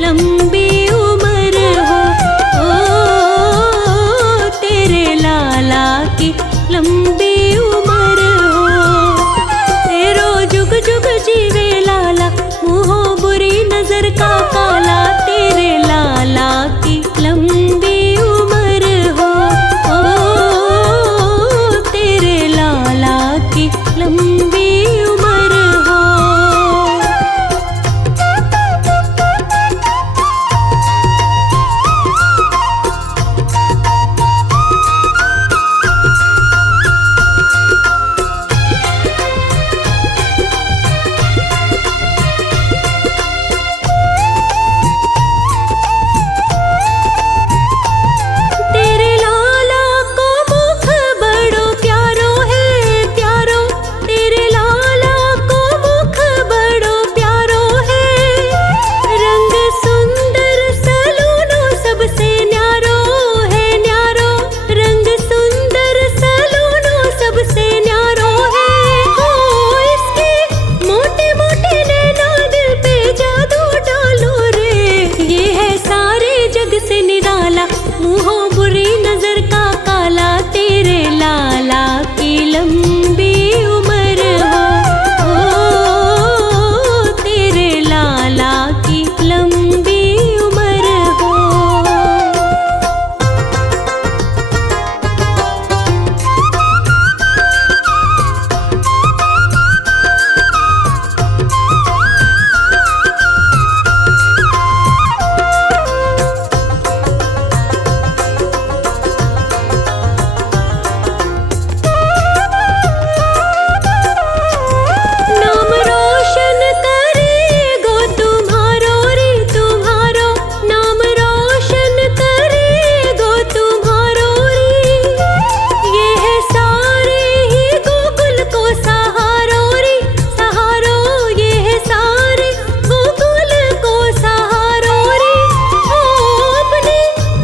लंबी उम्र हो। ओ तेरे लाला की लंबी उम्र हो। तेरो जुग जुग जीवे लाला, मुँहो बुरी नजर का काला। तेरे लाला की लंबी उम्र हो। ओ तेरे लाला की लंबी उम्र हो। तेरे लाला को मुख बड़ो प्यारो है प्यारो। तेरे लाला को मुख बड़ो प्यारो है। रंग सुंदर सलूनो सबसे न्यारो है न्यारो। रंग सुंदर सलूनो सबसे न्यारो है। हो इसके मोटे मोटे नैना दिल पे जादू डालो रे। ये है सारे जग से निराला, मुँहों बुरी नजर का काला। तेरे लाला की लंबी उम्र हो। ओ तेरे लाला की लंबी उम्र हो। नाम रोशन करेगो तुम्हारो रे तुम्हारो। नाम रोशन करेगो तुम्हारो रे। ये है सारे ही गोकुल को सहारो रे सहारो। ये है सारे गोकुल को सहारो रे। ओ अपनी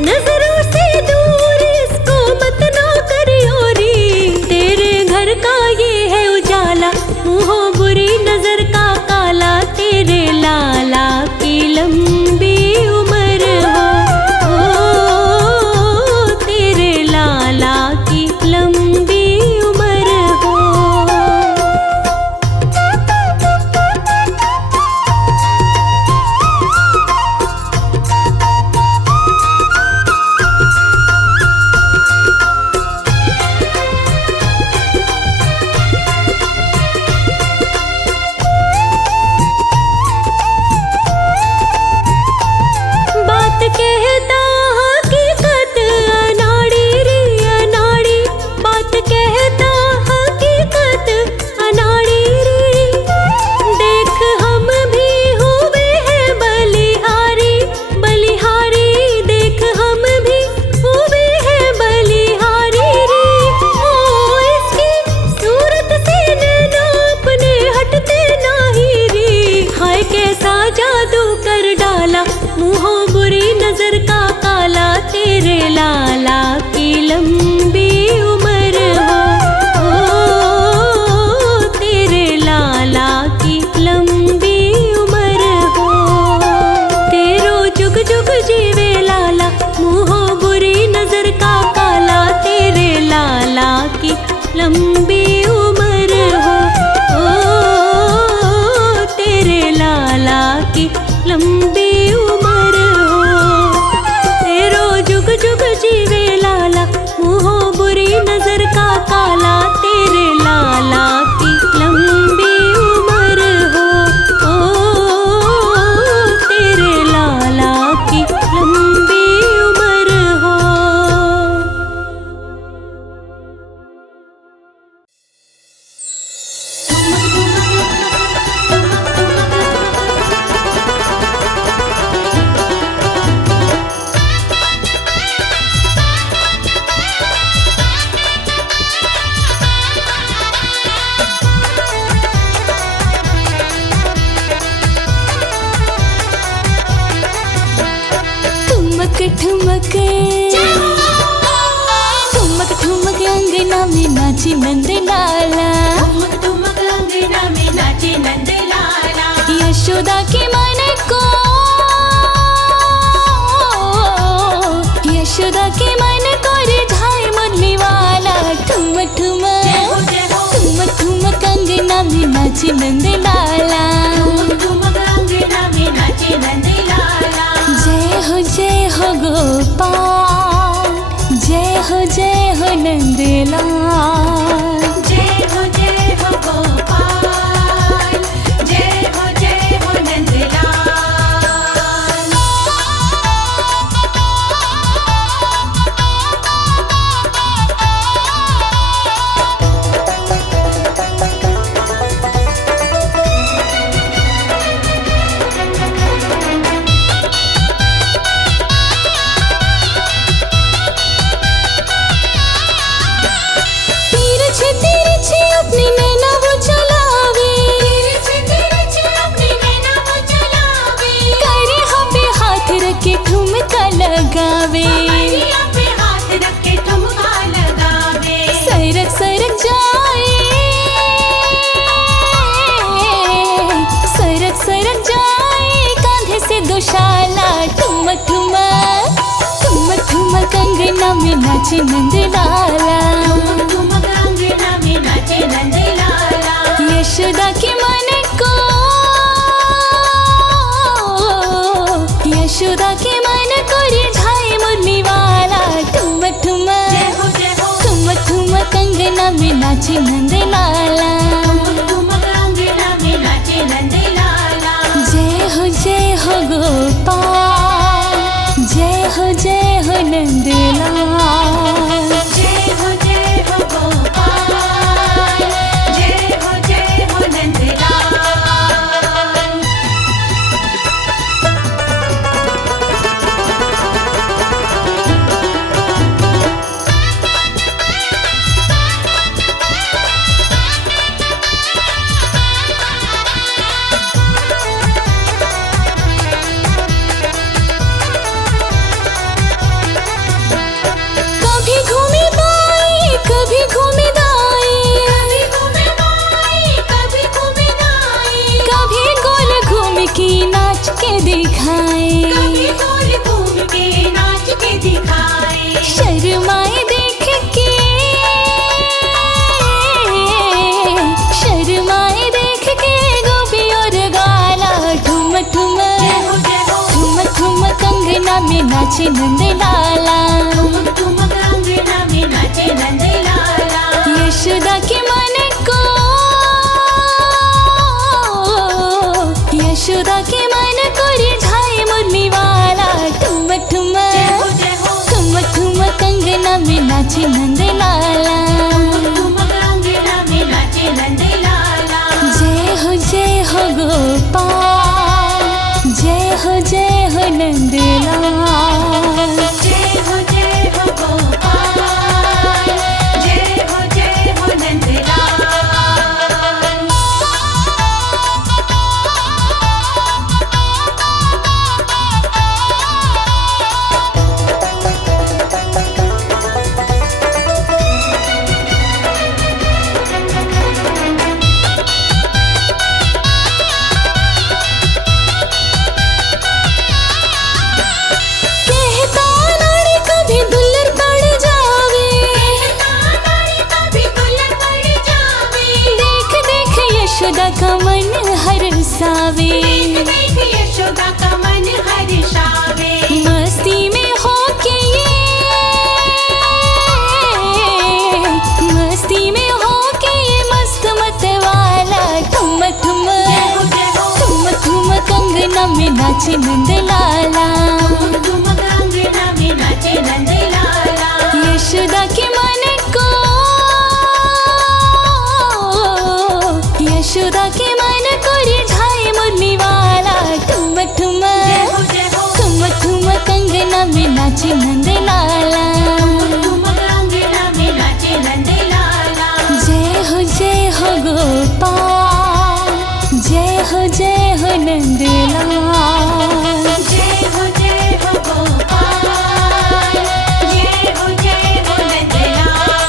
नजरों से दूर इसको मत ना करियो रे। तेरे घर का ये है उजाला, मुँहों बुरी नजर का काला। तेरे लाला की लंबी उम्र हो। ओ तेरे लाला की लंबी उम्र हो। बात कहता हकीकत अनाड़ी रे अनाड़ी। बात कहता हकीकत अनाड़ी रे। देख हम भी हुए हैं बलिहारी बलिहारी। देख हम भी हुए हैं बलिहारी रे। ओ इसकी सूरत से नैना अपने हटते नहीं रे। हाय कैसा जादू कर डाला, मुँहों बुरी नजर का काला। तेरे लाला की लंबी उम्र हो। ओ तेरे लाला की लंबी उम्र हो। तेरो जुग जुग जीवे लाला, मुँहों बुरी नजर का काला। तेरे लाला की लंबी उम्र हो। ओ तेरे लाला की लंबी उम्र हो। तेरो जुग जुग जीवे लाला, मुँहों बुरी नजर का काला। तेरे लाला की लंबी उम्र हो। ओ तेरे लाला की लंबी उम्र हो। ठुमक ठुमक ठुमक अंगना में नाची नंद लाला, ठुमक ठुमक अंगना में नाचे नंद लाला। यशोदा के मन को गावे, कमरिया पे हाथ रखे ठुमका लगावे। सरक सरक जाए, सरक सरक जाए कांधे से दुशाला। ठुमक ठुमक ठुमक ठुमक अंगना में नाचे नंद लाला, ठुमक अंगना में नाचे नंद लाला। यशोदा के मन को, यशोदा के मन को रिझाए मुरली वाला। ठुमक जय ठुमक हो जय हो, ठुमक ठुमक अंगना में नाचे नंद लाला। ठुमक अंगना में नाचे नंद लाला। जय हो गोपाल, जय हो नंद लाल। जय हो गोपाल, जय हो नंद लाल। कभी घूमे बाई, कभी घूमे दाई, कभी घूमे बाई, कभी घूमे दाई। कभी गोल घूम के नाच के दिखाए। कभी गोल घूम के नाच के दिखाए। शर्माए देख के, शर्माए देख के गोपी और गाला। ठुमक जय हो ठुमक जय हो, ठुमक ठुमक अंगना में नाचे नंद लाला। ठुमक अंगना में नाचे नंद लाला। यशोदा के मन को, यशोदा के मन को रिझाए मुरली वाला। ठुमक जय हो ठुमक जय हो, ठुमक ठुमक अंगना में नाचे नंद लाला। ठुमक अंगना में नाचे नंद लाला। जय हो गोपाल, जय हो नंद लाल। जय हो गोपाल, जय हो नंद लाल। कहता नाड़ी कभी दुल्लर पड़ जावे, कभी दुल्हन पड़ जावे। देख देख यशोदा का मन हरसावे। देख यशोदा का मन हर्षावे। मस्ती में होके ये, मस्ती में होके ये मस्त मत वाला। ठुमक जय हो ठुमक जय हो, ठुमक ठुमक अंगना में नाचे नंद लाला। ठुमक अंगना में नाचे नंद लाला। यशोदा के मन को, यशोदा के मन को रिझाए मुरली वाला। ठुमक जय हो ठुमक जय हो, ठुमक ठुमक अंगना में नाचे नंद लाला। ठुमक अंगना में नाचे नंद लाला। जय हो गोपाल, जय हो नंद लाल। जय हो गोपाल, जय हो नंद लाल।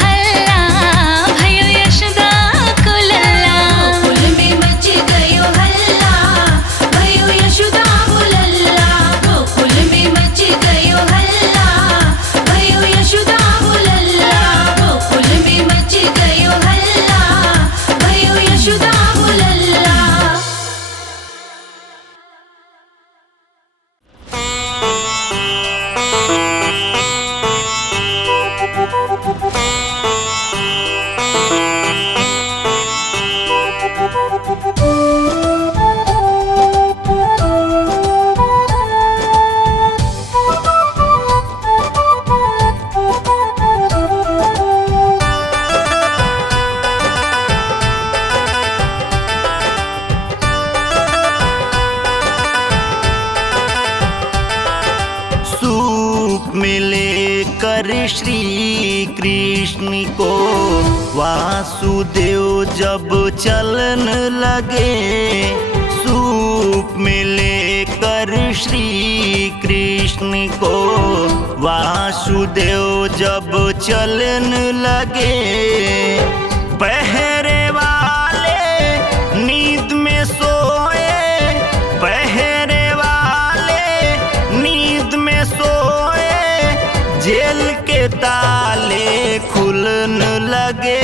हल्ला भयो यशोदा को लल्ला। गोकुल में मच गयो हल्ला भयो यशोदा को लल्ला। गोकुल में मच गयो हल्ला भयो यशोदा को लल्ला। गोकुल में मच गयो हल्ला भयो यशोदा को लल्ला। सूप में लेकर श्री कृष्ण को वासुदेव जब चलन लगे। सूप में लेकर श्री कृष्ण को वासुदेव जब चलन लगे। पहरे वाले नींद में सोए, पहरे वाले नींद में सोए, जेल के ताले खुलन लगे।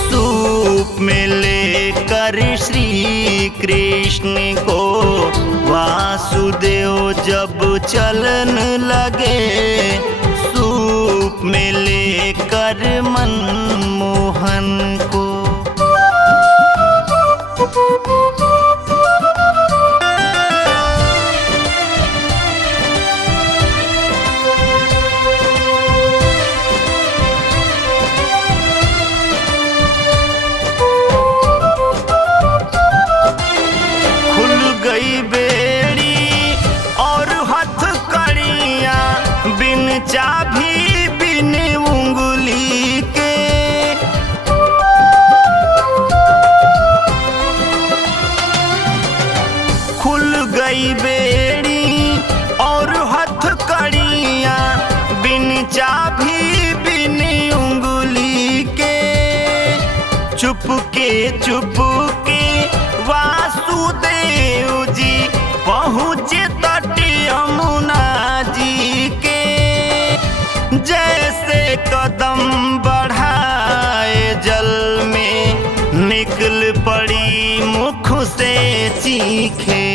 सूप में लेकर श्री कृष्ण को वासुदेव जब चलन लगे। सूप में लेकर मनमोहन को चाबी बिन उंगली के। खुल गई बेड़ी और हथकड़ियाँ बिन चाबी बिन उंगली के। चुपके चुपके वासुदेव जी पहुँचे तट यमुना जी के। जैसे कदम बढ़ाए जल में निकल पड़ी मुख से चीखे।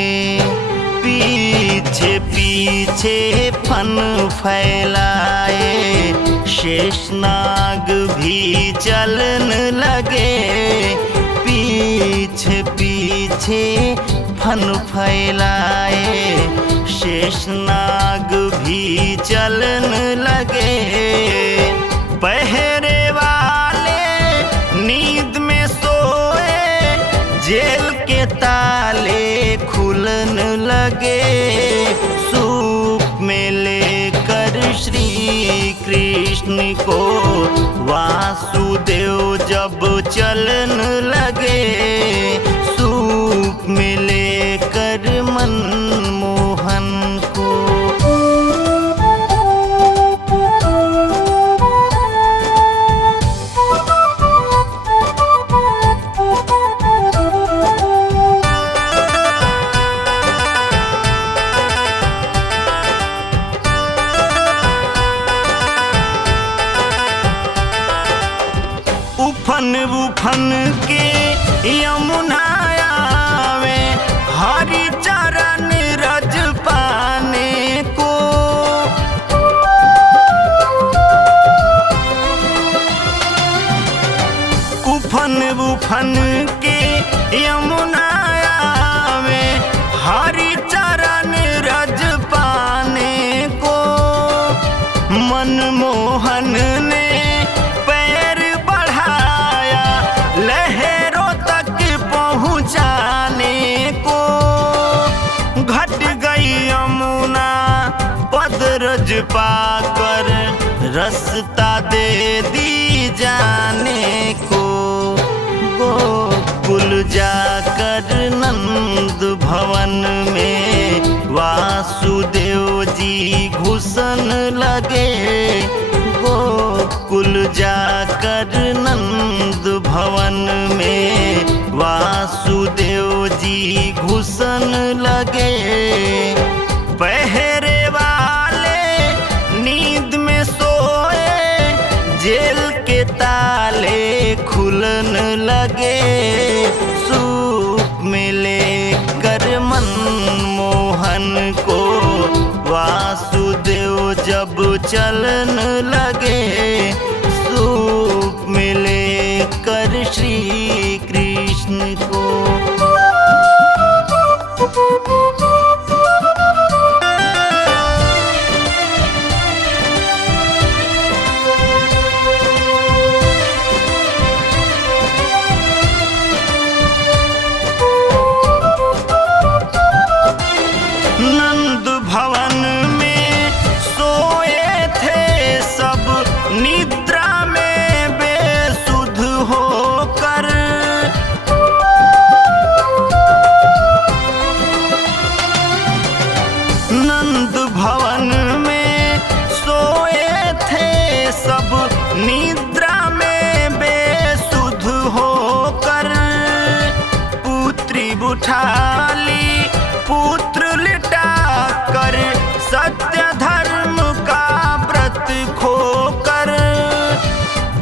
पीछे पीछे फन फैलाए शेषनाग भी चलन लगे। पीछे पीछे फन फैलाए शेषनाग भी चलन लगे। पहरे वाले नींद में सोए, जेल के ताले खुलन लगे। सूप में लेकर श्री कृष्ण को वासुदेव जब चलन लगे। सूप में लेकर मनमोहन को उफन उफन के यमुना आवे हरि चरण रज पाने को। उफन उफन के यमुना आवे हरि चरण रज पाने को। मनमोहन ने पैर बढ़ाया लहरों तक पहुँचाने को। घट गई यमुना पदरज पाकर रास्ता दे दी जाने को। गोकुल जाकर नंद भवन में वासुदेव जी घुसन लगे। गोकुल जाकर नंद भवन में वासुदेव जी घुसन लगे। पहरे वाले नींद में सोए, जेल के ताले खुलन लगे। सूप में लेकर मनमोहन को वासुदेव जब चलन लगे। सूप में लेकर श्री कृष्ण को। नंद भवन में सोए थे सब, निद्रा में बेसुध होकर। नंद भवन में सोए थे सब, निद्रा में बेसुध होकर। पुत्री उठा ली, पुत्र लिटा कर, सत्य धर्म का व्रत खोकर।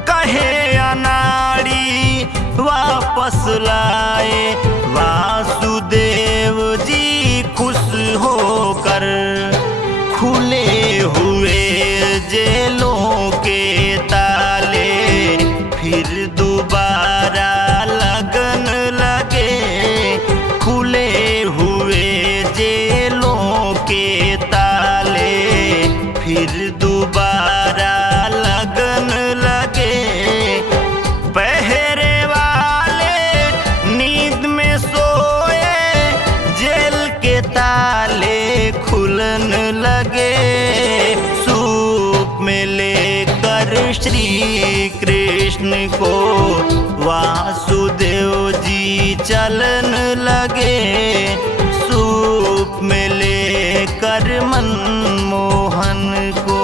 कहे अनाड़ी वापस लाए वासुदेव जी खुश होकर। खुले हुए जेलों के ताले फिर दोबारा लगन लगे। खुले हुए जेलों के ताले फिर दोबारा लगन लगे। पहरे वाले नींद में सोए, जेल के ताले खुलन लगे। सूप में लेकर श्री कृष्ण को वासुदेव जी चलन लगे। सूप में लेकर मनमोहन को।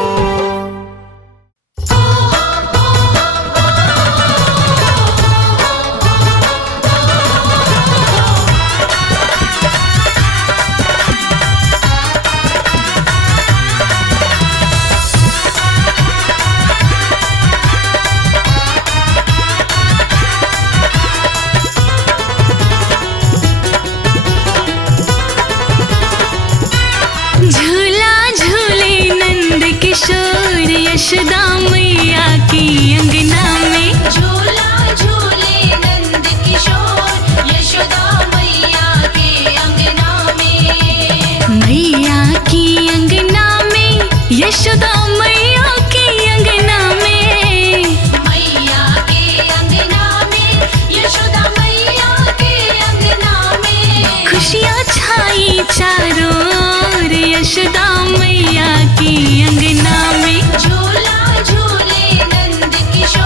झूला झूले नंद किशोर यशोदा मैया की अंगना में। झूला झूले नंद किशोर यशोदा मैया के अंगना में। मैया की अंगना में, यशोदा मैया की अंगना में। मैया के अंगना में, यशोदा मैया के अंगना में। खुशियाँ छाई चारों ओर यशोदा मैया की अंगना में। झूला झूले नंद किशोर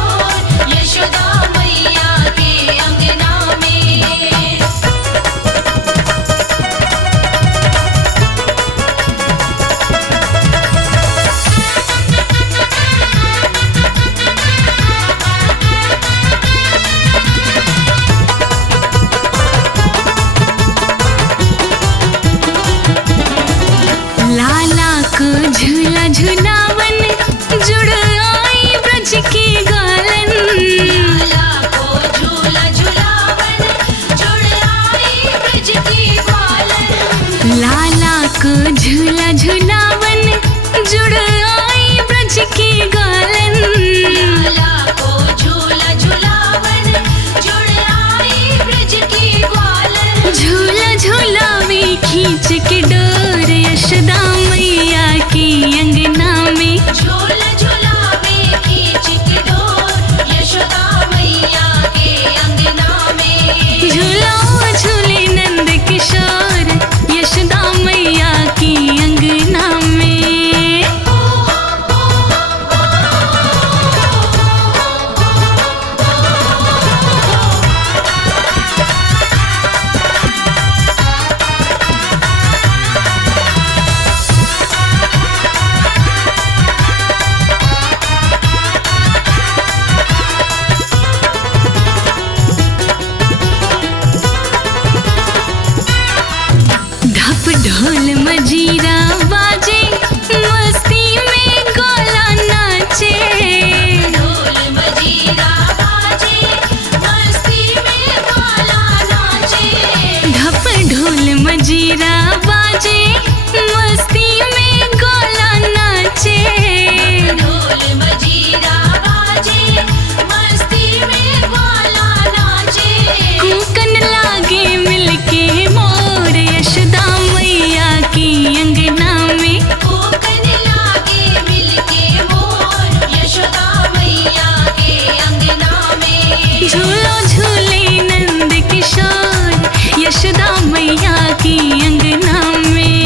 झूलो झूले नंद किशोर यशोदा मैया की अंगना में।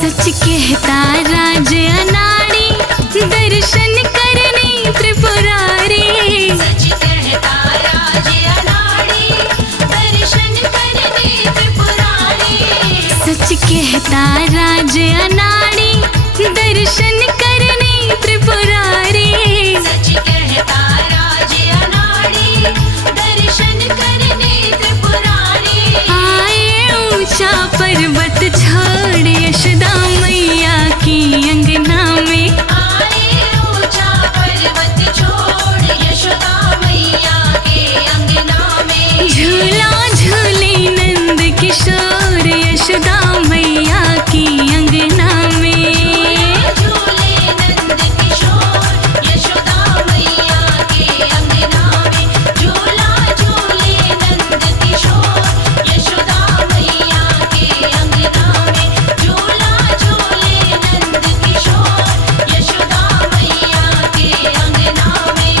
सच कहता राज अनाड़ी दर्शन करने त्रिपुरारी। सच कहता राज अनाड़ी दर्शन करने त्रिपुरारी। सच कहता राज अनाड़ी दर्शन करने त्रिपुरारी। सच कहता राज अनाड़ी दर्शन करने त्रिपुरारी। आए ऊंचा पर्वत छोड़ यशोदा मैया की अंगना में। आए ऊंचा पर्वत छोड़ यशोदा मैया के अंगना में। झूला झूले नंद किशोर यशोदा मैया की अंगना में। झूले नंद किशोर यशोदा मैया के अंगना में। झूला झूले नंद किशोर यशोदा मैया के अंगना में। झूला झूले नंद किशोर यशोदा मैया के अंगना में।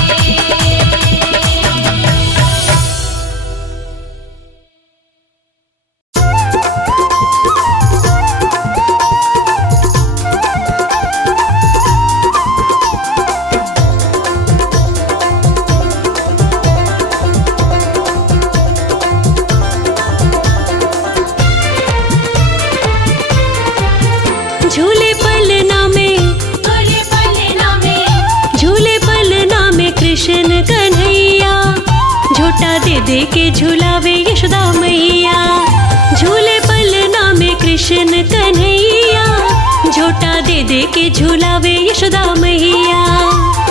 झूले पलना में झूले पलना में। झूले पलना में कृष्ण कन्हैया झोटा दे दे के झूलावे यशोदा मैया। झूले पलना में कृष्ण कन्हैया झोटा दे दे के झूलावे यशोदा मैया।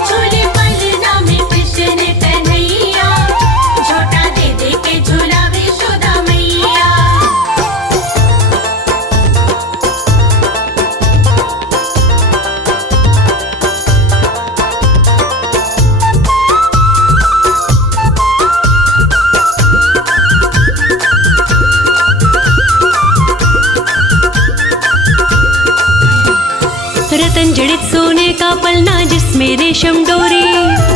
झूले पलना में कृष्ण कन्हैया झोटा दे दे के झूलावे यशोदा मैया। रतन जड़ित सोने का पलना जिसमें रेशम डोरी।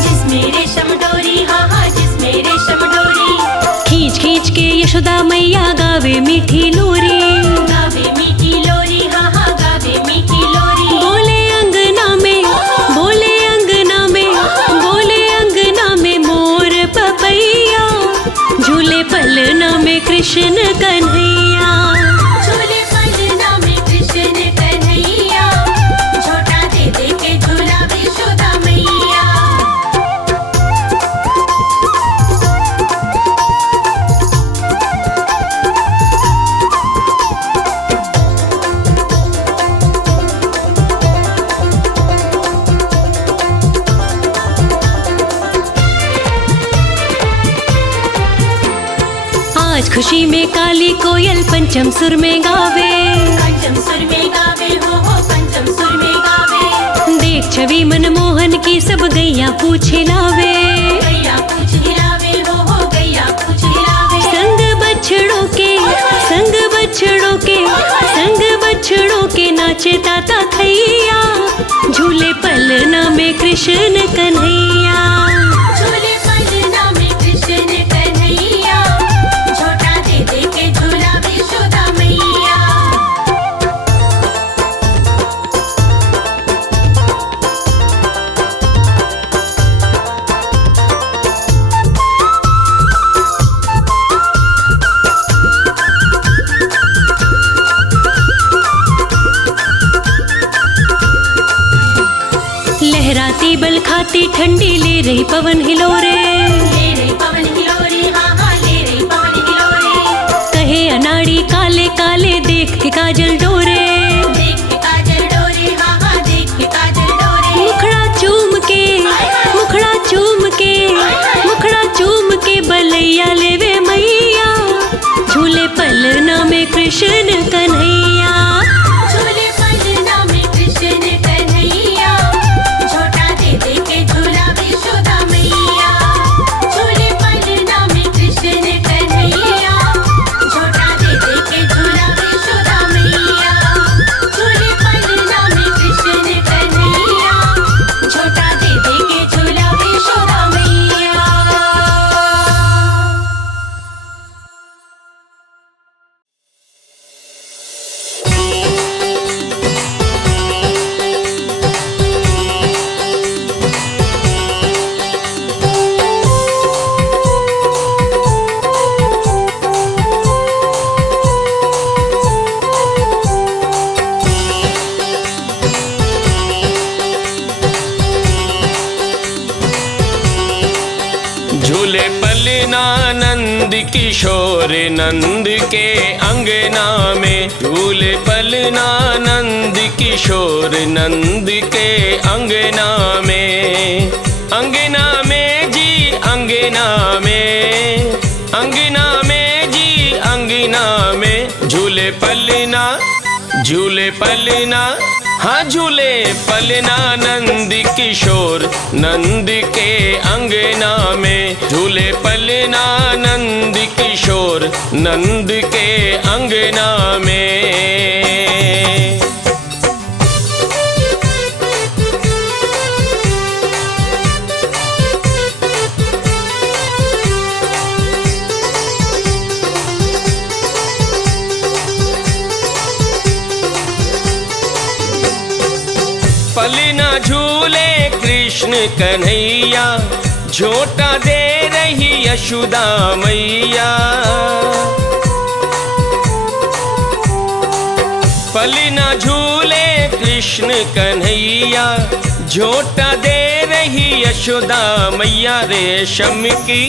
जिसमें रेशम डोरी, हाँ हाँ जिसमें रेशम डोरी। खींच खींच के यशोदा मैया गावे मीठी लोरी। गावे मीठी लोरी, हाँ हाँ गावे मीठी लोरी। बोले अंगना में बोले अंगना में बोले अंगना में मोर पपैया। झूले पलना में कृष्ण कन्हैया। झूले पलना में कृष्ण कन्हैया झोटा दे दे के झूलावे यशोदा मैया। आज खुशी में काली कोयल पंचम सुर में गावे। पंचम सुर में गावे, हो पंचम सुर में गावे। देख छवि मनमोहन की सब गैया पूछे लावे। गैया पूछ हिलावे, हो गैया पूछ हिलावे। संग बछड़ों के संग बछड़ों के संग बछड़ों के नाचे ताता थैया। झूले पलना में कृष्ण कन्हैया। झूले पलना में कृष्ण कन्हैया झोटा दे दे के झूलावे यशोदा मैया। लहराती बल खाती ठंडी ले रही पवन हिलोरे। ले रे पवन हिलोरे, हाँ हाँ ले रे पवन हिलोरे। कहे अनाड़ी काले काले देख के काजल डोरे। देख के काजल डोरे, हाँ हाँ देख के काजल डोरे। मुखड़ा चूम के मुखड़ा चूम के मुखड़ा चूम के बलैया लेवे मैया। झूले पलना में कृष्ण कन्हैया। झूले पलना में कृष्ण कन्हैया झोटा झूले पलना नंद किशोर नंद के अंगना में, झूले पलना नंद किशोर नंद के अंगना में। अंगना में जी अंगना में, अंगना में जी अंगना में, झूले पलना झूले पलना, हाँ झूले पलना नंद किशोर नंद के अंगना में, झूले पलना नंद किशोर नंद के अंगना में। पलना झूले कृष्ण कन्हैया, झोटा दे रही यशोदा मैया। पलना झूले कृष्ण कन्हैया, झोटा दे रही यशोदा मैया। रेशम की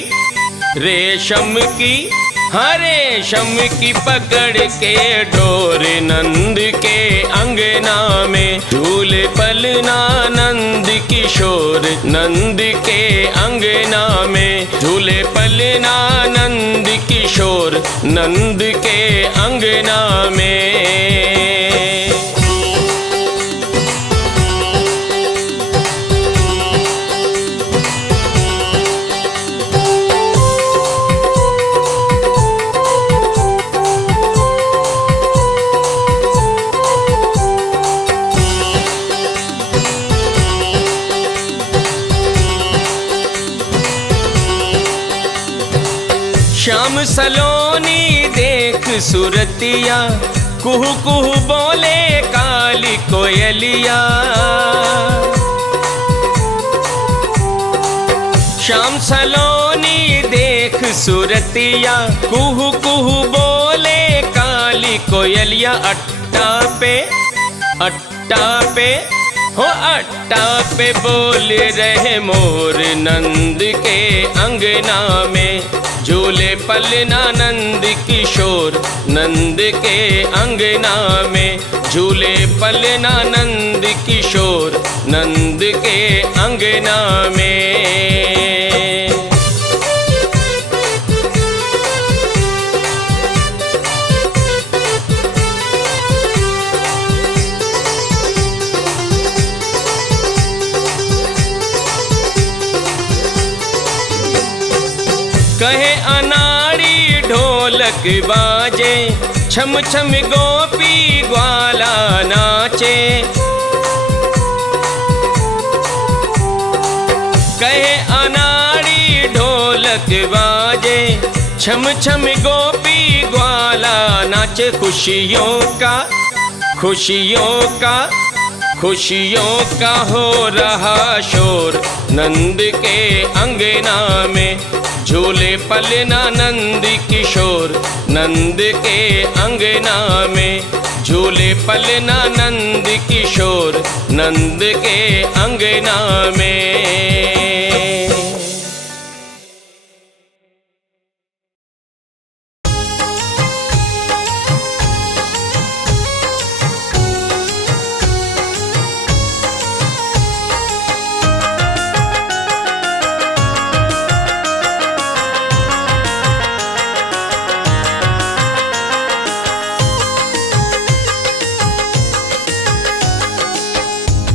हरे रेशम की पकड़ के डोर नंद के अंगना में, झूले पलना नंद किशोर नंद के अंगना में, झूले पलना नंद किशोर नंद के अंगना में। श्याम सलोनी देख सुरतिया, कुहू कुहू बोले काली कोयलिया। श्याम सलोनी देख सुरतिया, कुहू कुहू बोले काली कोयलिया। अट्टा पे हो अट्टा पे बोल रहे मोर नंद के अंगना में, झूले पलना नंद किशोर नंद के अंगना में, झूले पलना नंद किशोर नंद के अंगना में। कहे अनाड़ी ढोलक बाजे, छम छम गोपी ग्वाला नाचे। कहे अनाड़ी ढोलक बाजे, छम छम गोपी ग्वाला नाचे। खुशियों का हो रहा शोर नंद के अंगना में, झूले पलना नंद किशोर नंद के अंगना में, झूले पलना नंद किशोर नंद के अंगना में।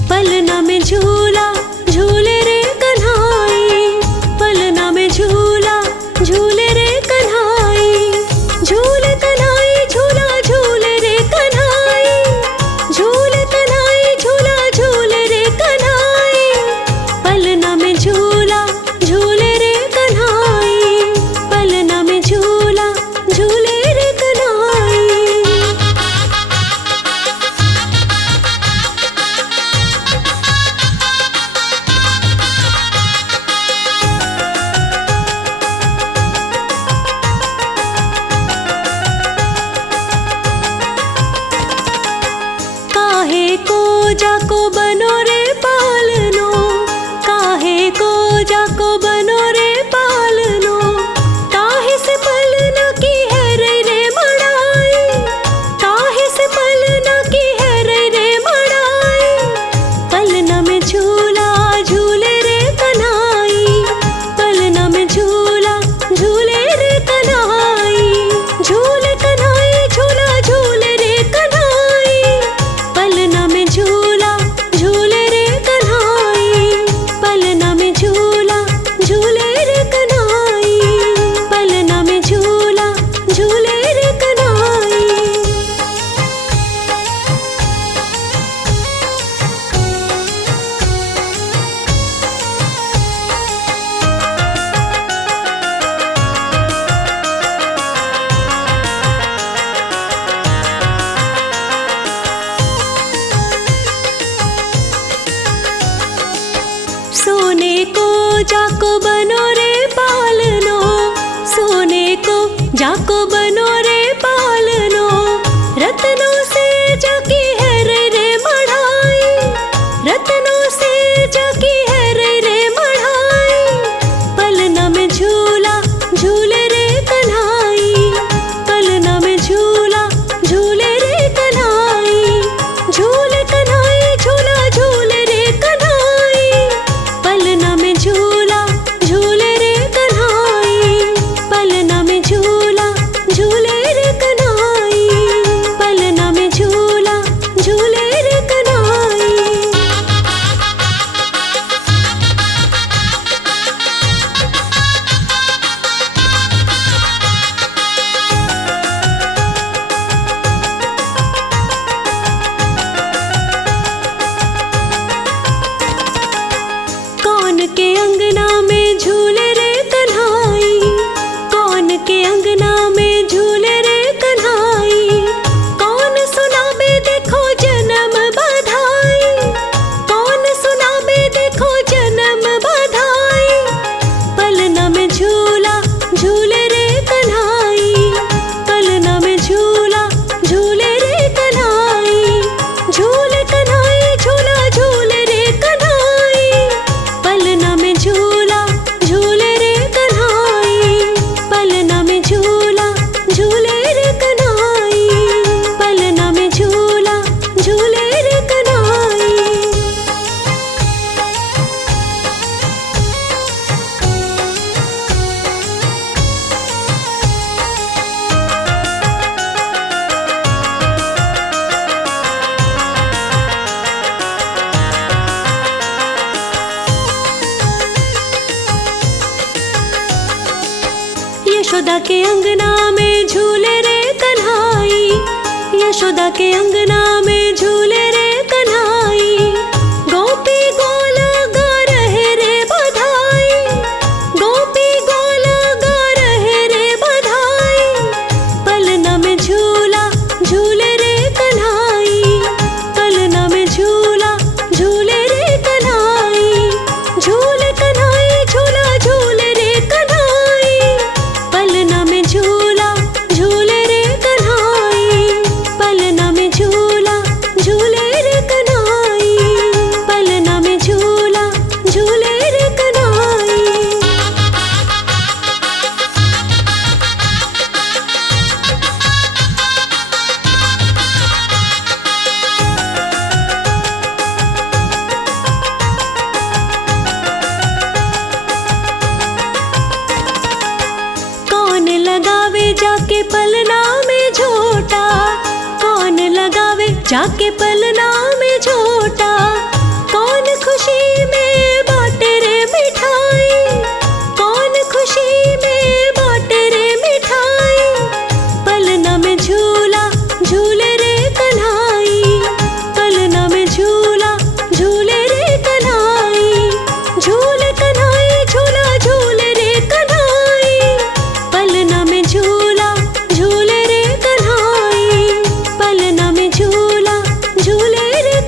पलना में झूला झूले रे कन्हाई, पलना में झूला झूले रे कन्हाई, झूले कन्हाई झूला झूले रे कन्हाई, झूले कन्हाई झूला झूले रे कन्हाई। पलना में झूला झूले रे कन्हाई, पलना में झूला झूले रे कन्हाई। जाको बनो रे पालनो, सोने को जाको बनो रे पालनो, रत्नों से जाकी है रे रे मढ़ाई, रत्नों से जाकी है रे रे मढ़ाई, पलना में झूला झूले रे कन्हाई, पलना में झूला झूले रे कन्हाई, झूले कन्हाई झूला झूले रे कन्हाई, पलना में झूला झूले रे कन्हाई, पलना में झूला झूले रे कन्हाई, पलना में झूला झूले रे कन्हाई। कौन के अंगना में झूले रे कन्हाई, कौन के अंगना में झूले रे कन्हाई, कौन सुनाबे देखो जन्म बधाई, कौन सुनाबे देखो जन्म बधाई, पलना में झूला झूले रे कन्हाई, पलना में झूला झूले रे कन्हाई, झूले कन्हाई झूला झूले रे कन्हाई, पलना में झूला झूले रे कन्हाई, पलना में झूला झूले रे कन्हाई, पलना में झूला झूले रे कन्हाई। यशोदा के अंगना में झूले रे कन्हाई, यशोदा के अंगना में झूले रे कन्हाई, गोपी गोला गा रहे रे बधाई, गोपी गोला गा रहे रे बधाई, पलना में झूला झूले रे कन्हाई, पलना में झूला झूले रे कन्हाई, झूले कन्हाई झूला झूले रे कन्हाई, पलना में झूला झूले रे कन्हाई, पलना में झूला झूले रे कन्हाई, पलना में झूला झूले रे कन्हाई। कौन लगावे जाके पलना में झोटा, कौन लगावे जाके पलना में झोटा, कौन खुशी में बाटे रे मिठाई, कौन खुशी में बाटे रे मिठाई, पलना में झूला झूले रे कन्हाई, पलना में झूला झूले रे कन्हाई, झूले कन्हाई झूला झूले रे कन्हाई, पलना में झूला झूले रे कन्हाई, पलना में झूला झूले रे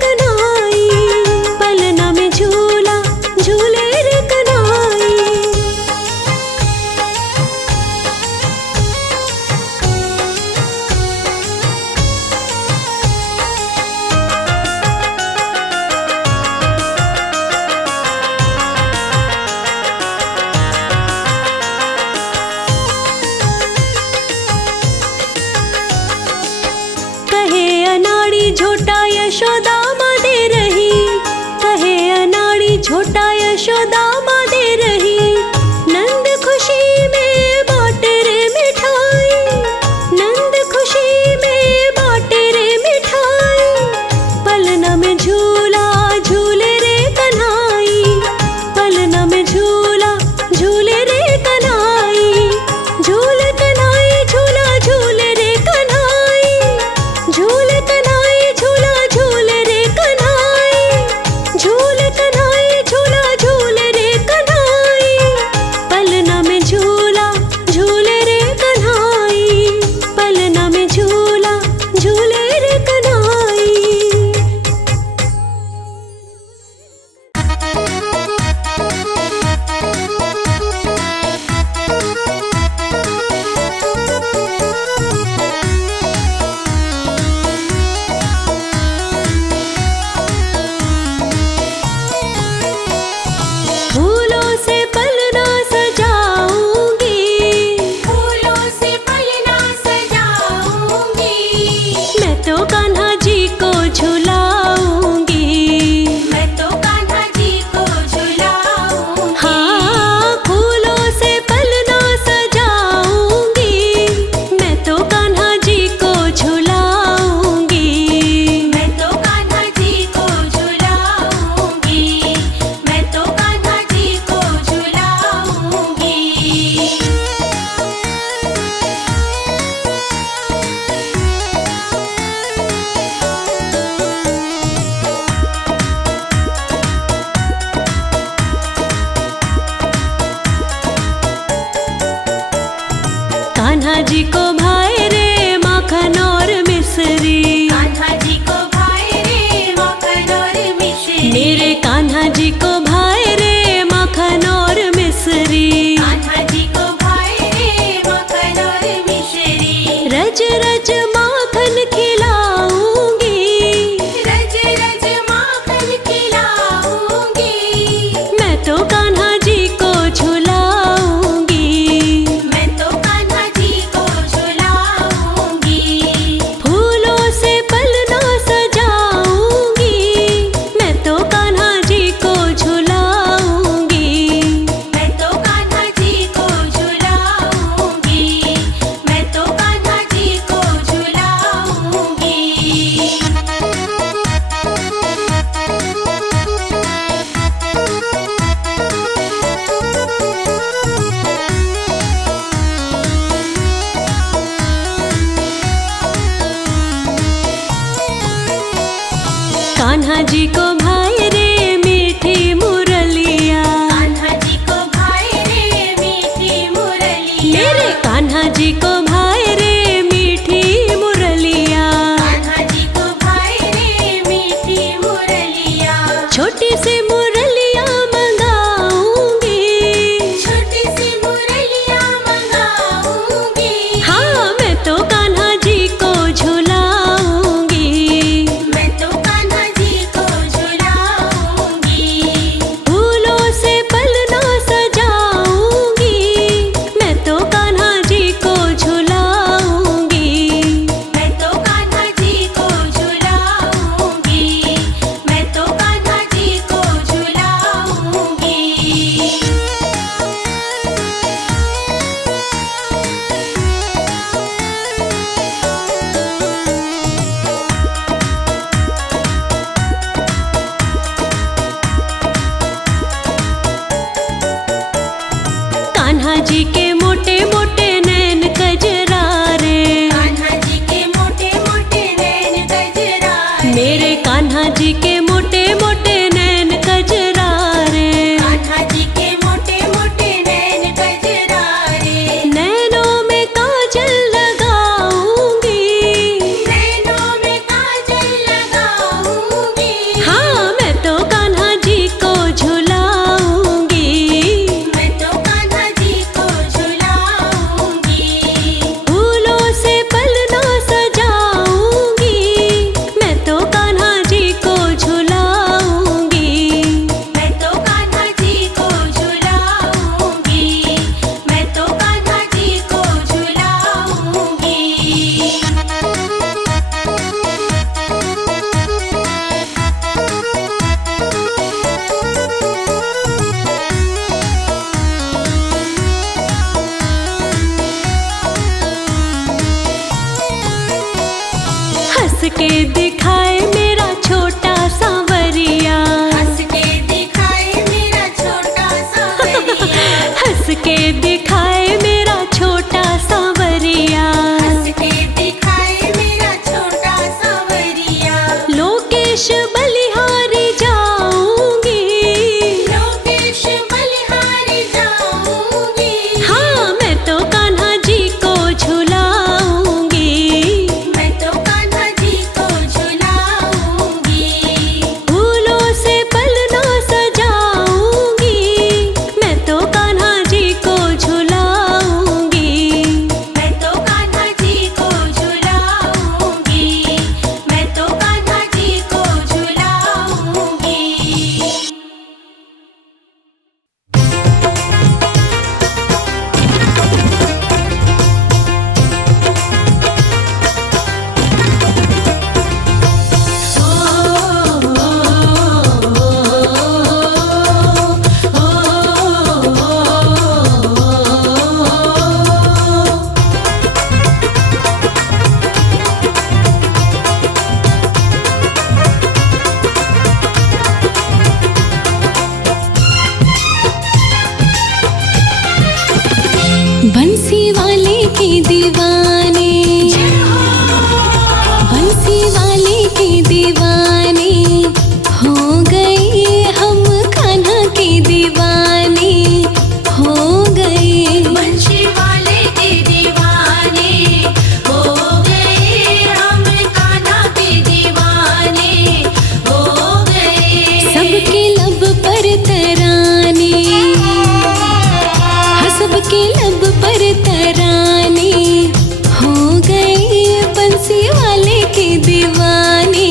जी को भाई रे मक्खन और मिश्री, कान्हा जी को भाई रे मक्खन और मिश्री। रज रज माखन खिलाऊंगी, रज रज माखन खिलाऊंगी। मैं तो कान्हा जी को झुलाऊंगी, मैं तो कान्हा जी को झुलाऊंगी। फूलों से पलना सजाऊंगी, मैं तो कान्हा जी को झुलाऊंगी। मैं तो कान्हा जी को झुलाऊंगी। मैं तो कान्हा जी को झुलाऊंगी। कान्हा जी को भाई रे मीठी मुरलिया, कान्हा जी को भाई रे मीठी मुरलिया। मेरे कान्हा जी को भाई रे मीठी मुरलिया, कान्हा जी को भाई रे मीठी मुरलिया। छोटी सी मुरलिया मंगाऊंगी, छोटी सी मुरलिया मंगाऊंगी। हाँ मैं तो कान्हा जी को झुलाऊंगी, मैं तो कान्हा जी को झुलाऊंगी। फूलों से पलना सजाऊंगी, मैं तो कान्हा जी को झुलाऊंगी। मैं तो कान्हा जी को झुलाऊंगी। मैं तो कान्हा जी को झुलाऊंगी। कान्हा जी के मोटे मोटे नैन कजरारे, कान्हा जी के मोटे मोटे नैन गजरारे। मेरे कान्हा जी के मोटे मोटे नैन कजरारे, कान्हा जी के मोटे मोटे नैन गजरारे। नैनों में काजल लगाऊंगी, नैनों में काजल लगाऊंगी। हाँ मैं तो कान्हा जी को झुलाऊंगी, मैं तो कान्हा जी को झुलाऊंगी। फूलों से पलना सजाऊंगी, मैं तो कान्हा जी को झुलाऊंगी। मैं तो कान्हा जी को झुलाऊंगी। मैं तो कान्हा जी को झुलाऊंगी। हंस के दिखाए मेरा छोटा सांवरिया, हंस के दिखाए मेरा छोटा सांवरिया। हंस के दिखाए मेरा छोटा सांवरिया, हंस के दिखाए मेरा छोटा सांवरिया। लोकेश बलिहारी जाऊंगी, लोकेश बलिहारी जाऊंगी। हाँ मैं तो कान्हा जी को झुलाऊंगी, मैं तो कान्हा जी को झुलाऊंगी। फूलों से पलना सजाऊंगी, मैं तो कान्हा जी को झुलाऊंगी। मैं तो कान्हा जी को झुलाऊंगी। मैं तो कान्हा जी को झुलाऊंगी। बंसी वाले के दीवाने, बंसी वाले के दीवाने हो गए हम, कान्हा के दीवाने हो गए। बंशी वाले के दीवाने हो गए हम, कान्हा के दीवाने हो गए। सबके लब पर तराने, हाँ सबके लब पर तराने, हो गए बंसी वाले के दीवाने,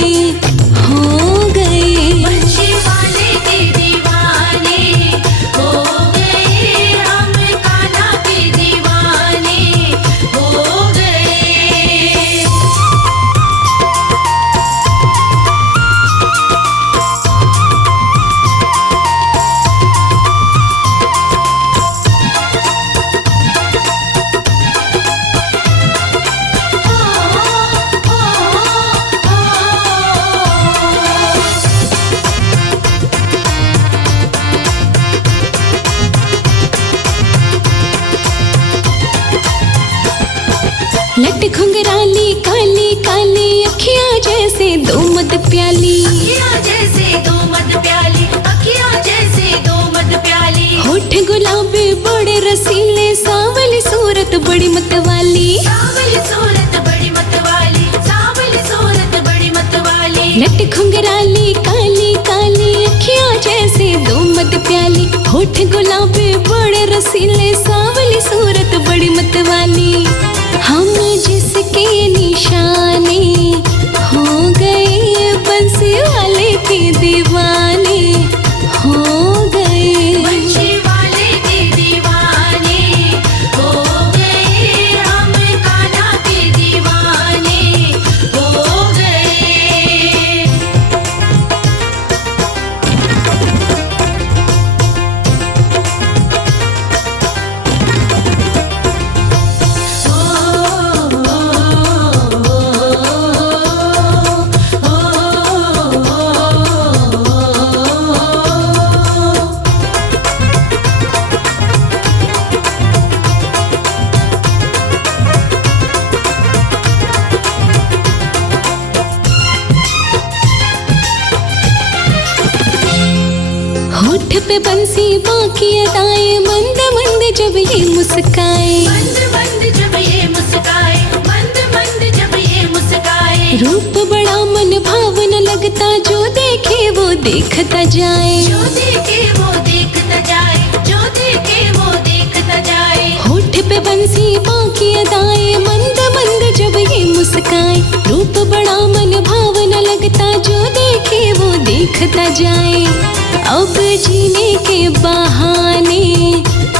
हो गए बंशी वाले के दीवाने हो गए, हम कान्हा के दीवाने हो गए। लट घुंघराली काली काली अखियां जैसे दो मद प्याली, अखियाँ जैसे दो मद प्याली, अखियाँ जैसे दो मद प्याली, होठ गुलाबी बड़े रसीले, सांवली सूरत बड़ी मतवाली, सावली सूरत बड़ी मतवाली, सावली सूरत बड़ी मतवाली। लट घुंघराली काली काली अखियां जैसे दो मद प्याली, होठ गुलाबी बड़े रसीले, सांवली सूरत बड़ी मतवाली, हम जिसके निशाने हो गए बंसी वाले के दीवाने, हो गए बंशी वाले के दीवाने हो गए, हम कान्हा के दीवाने हो गए। होठ पे बंसी बाकी अदाएं, मंद मंद जब ये मुस्काए, मंद मंद जब ये मुस्काए, मंद मंद जब ये मुस्काए, रूप बड़ा मन भावन लगता, जो देखे वो देखता जाए, जो देखे वो देखता जाए, जो देखे वो देखता जाए। होठ पे बंसी बाकी अदाएं, मंद मंद जब ये मुस्काए, रूप बड़ा मन भावन लगता, जो देखे वो देखता जाए, अब जीने के बहाने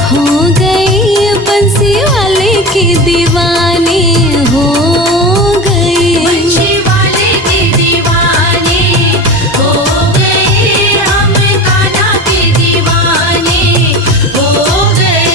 हो गए बंसी वाले के दीवाने, हो गए बंशी वाले के दीवाने हो गए, हम कान्हा के दीवाने हो गए।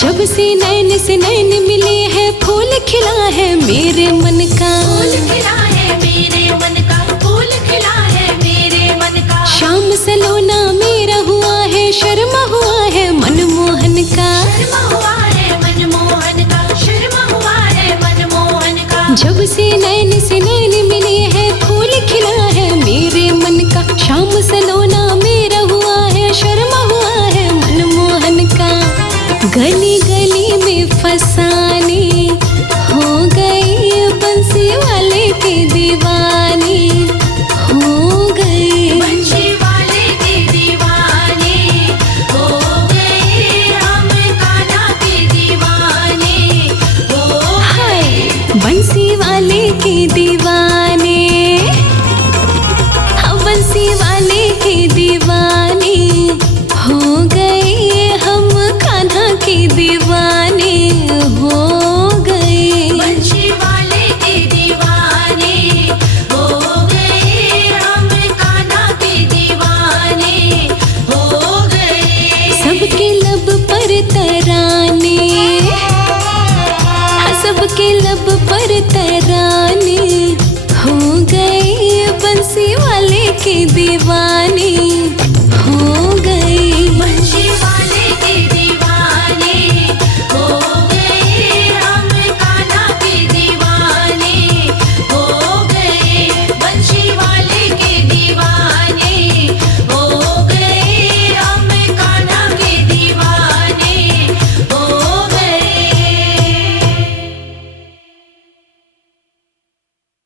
जब से नैन मिले हैं, फूल खिला है मेरे मन का, फूल खिला है मेरे मन का, फूल खिला है मेरे मन का, शाम सलोना मेरा हुआ है, शर्मा हुआ है मनमोहन का, शर्मा हुआ है मनमोहन का, शर्मा हुआ है मनमोहन का। जब से नैन मिले हैं, फूल खिला है मेरे मन का, शाम सलोना मेरा हुआ है, शर्मा हुआ है मनमोहन का, गली गली में फसाने हो गए बंसी वाले के दीवाने, हो गए बंशी वाले के दीवाने हो गए, हम कान्हा के दीवाने हो गए। बंसी वाले के दीवाने, हाँ बंसी वाले के दीवाने हो गए, हम कान्हा के दीवाने हो गए, बंशी वाले के दीवाने हो गए, हम कान्हा के दीवाने हो गए। सबके लब पर तराने, हाँ सबके लब पर तराने हो गए बंसी वाले के दीवाने, हो